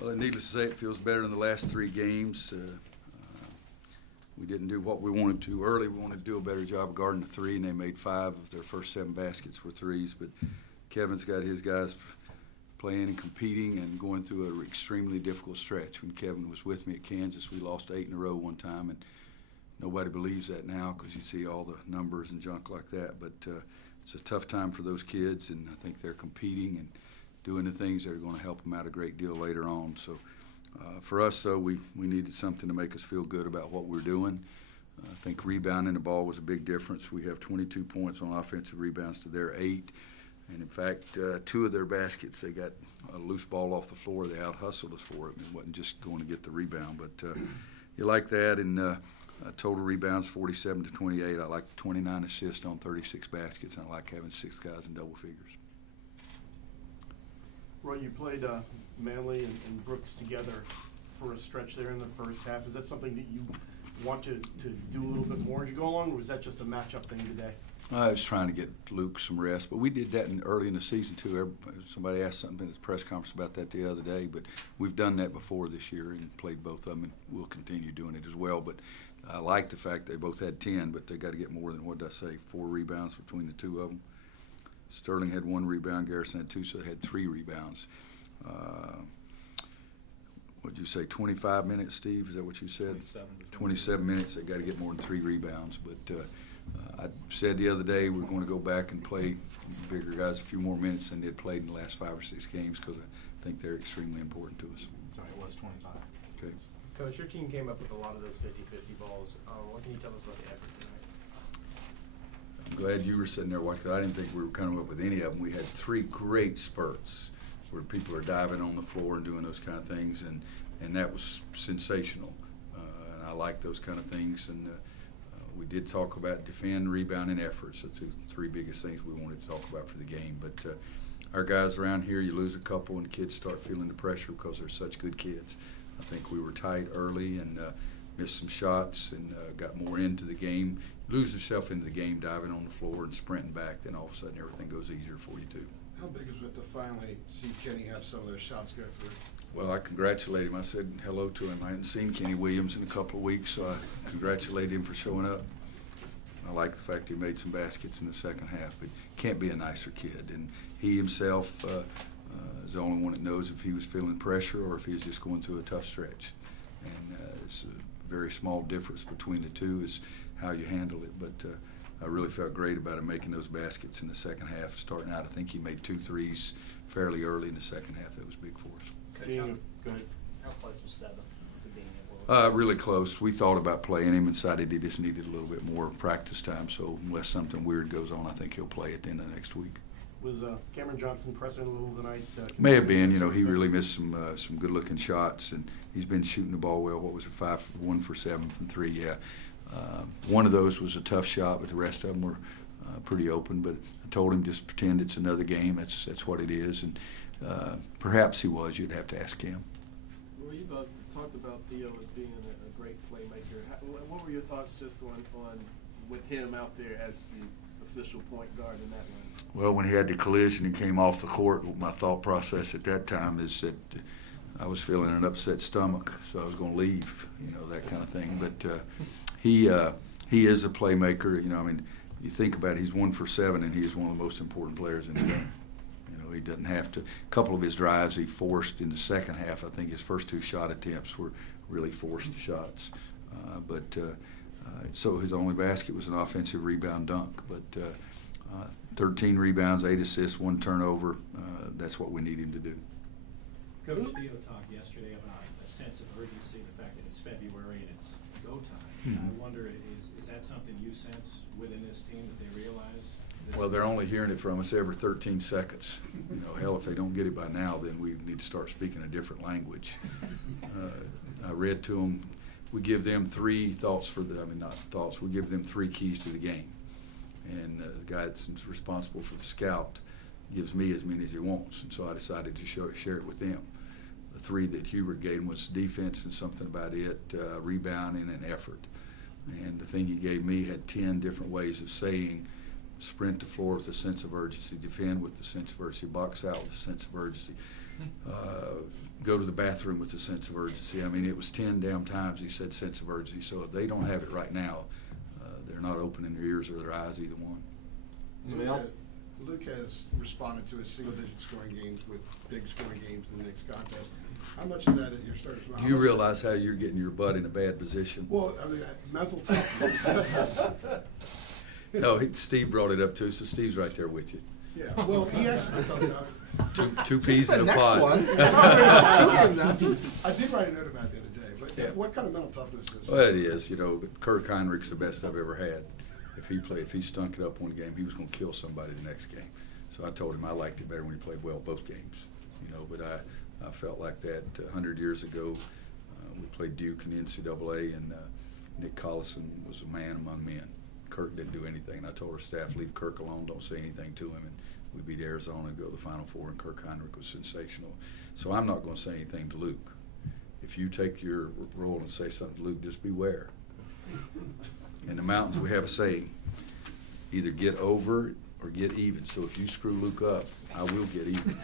Well, needless to say, it feels better in the last 3 games. We didn't do what we wanted to early. We wanted to do a better job of guarding the 3, and they made 5 of their first 7 baskets were 3s. But Kevin's got his guys playing and competing and going through an extremely difficult stretch. When Kevin was with me at Kansas, we lost 8 in a row one time, and nobody believes that now because you see all the numbers and junk like that. But it's a tough time for those kids, and I think they're competing and doing the things that are going to help them out a great deal later on. So for us, though, we needed something to make us feel good about what we're doing. I think rebounding the ball was a big difference. We have 22 points on offensive rebounds to their 8. And in fact, 2 of their baskets, they got a loose ball off the floor. They out-hustled us for it. It wasn't just going to get the rebound. But you like that. And total rebounds, 47 to 28. I like 29 assists on 36 baskets. And I like having 6 guys in double figures. Roy, you played Manley and Brooks together for a stretch there in the first half. Is that something that you want to do a little bit more as you go along, or was that just a matchup thing today? I was trying to get Luke some rest, but we did that early in the season too. Somebody asked something at the press conference about that the other day, but we've done that before this year and played both of them, and we'll continue doing it as well. But I like the fact they both had 10, but they got to get more than, what did I say, 4 rebounds between the 2 of them. Sterling had 1 rebound, Garrison had 2, so they had 3 rebounds. What'd you say, 25 minutes, Steve? Is that what you said? 27 minutes. They got to get more than 3 rebounds. But I said the other day we're going to go back and play bigger guys a few more minutes than they'd played in the last 5 or 6 games because I think they're extremely important to us. Sorry, it was 25. Okay. Coach, your team came up with a lot of those 50-50 balls. What can you tell us about the effort tonight? I'm glad you were sitting there watching. I didn't think we were coming up with any of them. We had 3 great spurts where people are diving on the floor and doing those kind of things, and that was sensational. And I like those kind of things. And we did talk about defend, rebound, and efforts. That's the 3 biggest things we wanted to talk about for the game. But our guys around here, you lose a couple and kids start feeling the pressure because they're such good kids. I think we were tight early and missed some shots and got more into the game. Lose yourself into the game diving on the floor and sprinting back, then all of a sudden everything goes easier for you too. How big is it to finally see Kenny have some of those shots go through? Well, I congratulate him. I said hello to him. I hadn't seen Kenny Williams in a couple of weeks, so I congratulate him for showing up. I like the fact he made some baskets in the second half, but can't be a nicer kid. And he himself is the only one that knows if he was feeling pressure or if he was just going through a tough stretch. And it's a very small difference between the 2 is how you handle it. But I really felt great about him making those baskets in the second half. Starting out, I think he made 2 threes fairly early in the second half. That was big for us. How close was 7 to being able to really close. We thought about playing him and decided he just needed a little bit more practice time. So unless something weird goes on, I think he'll play at the end of next week. Was Cameron Johnson pressing a little tonight? May have been. You know, he really missed some good-looking shots, and he's been shooting the ball well. What was it, 1 for 7 from 3? Yeah. One of those was a tough shot, but the rest of them were pretty open. But I told him just pretend it's another game. That's what it is, and perhaps he was. You'd have to ask him. Well, you talked about Theo as being a great playmaker. What were your thoughts just on with him out there as the official point guard in that one? Well, when he had the collision and came off the court, my thought process at that time is that I was feeling an upset stomach, so I was going to leave, you know, that kind of thing. But he is a playmaker. You know, I mean, you think about it, he's 1 for 7, and he is one of the most important players in the game. You know, he doesn't have to. A couple of his drives he forced in the second half. I think his first 2 shot attempts were really forced shots. So his only basket was an offensive rebound dunk. But 13 rebounds, 8 assists, 1 turnover. That's what we need him to do. Coach, Theo talked yesterday about a sense of urgency, the fact that it's February and it's go time. I wonder, is that something you sense within this team that they realize? Well, they're only hearing it from us every 13 seconds. You know, hell, if they don't get it by now, then we need to start speaking a different language. I read to them, we give them 3 thoughts for the, I mean, not thoughts, we give them 3 keys to the game. And the guy that's responsible for the scout gives me as many as he wants. And so I decided to share it with them. The 3 that Hubert gave him was defense and something about it, rebounding and effort. And the thing he gave me had 10 different ways of saying sprint the floor with a sense of urgency, defend with a sense of urgency, box out with a sense of urgency, go to the bathroom with a sense of urgency. I mean, it was 10 damn times he said sense of urgency. So if they don't have it right now, they're not opening their ears or their eyes, either one. Luke has responded to his single-digit scoring games with big scoring games in the next contest. How much of that at your starters? Do you realize how you're getting your butt in a bad position? Well, I mean, mental toughness. No, Steve brought it up too, so Steve's right there with you. Yeah, well, he actually talked about Two peas in a pod. I did write a note about it the other day, but Yeah. what kind of mental toughness is? Well, it is, but Kirk Heinrich's the best I've ever had. If he stunk it up one game, he was going to kill somebody the next game. So I told him I liked it better when he played well both games. But I felt like that 100 years ago. We played Duke in the NCAA, and Nick Collison was a man among men. Kirk didn't do anything, and I told our staff, leave Kirk alone, don't say anything to him. And we beat Arizona and go to the Final Four, and Kirk Heinrich was sensational. So I'm not going to say anything to Luke. If you take your role and say something to Luke, just beware. In the mountains, we have a saying, either get over or get even. So if you screw Luke up, I will get even.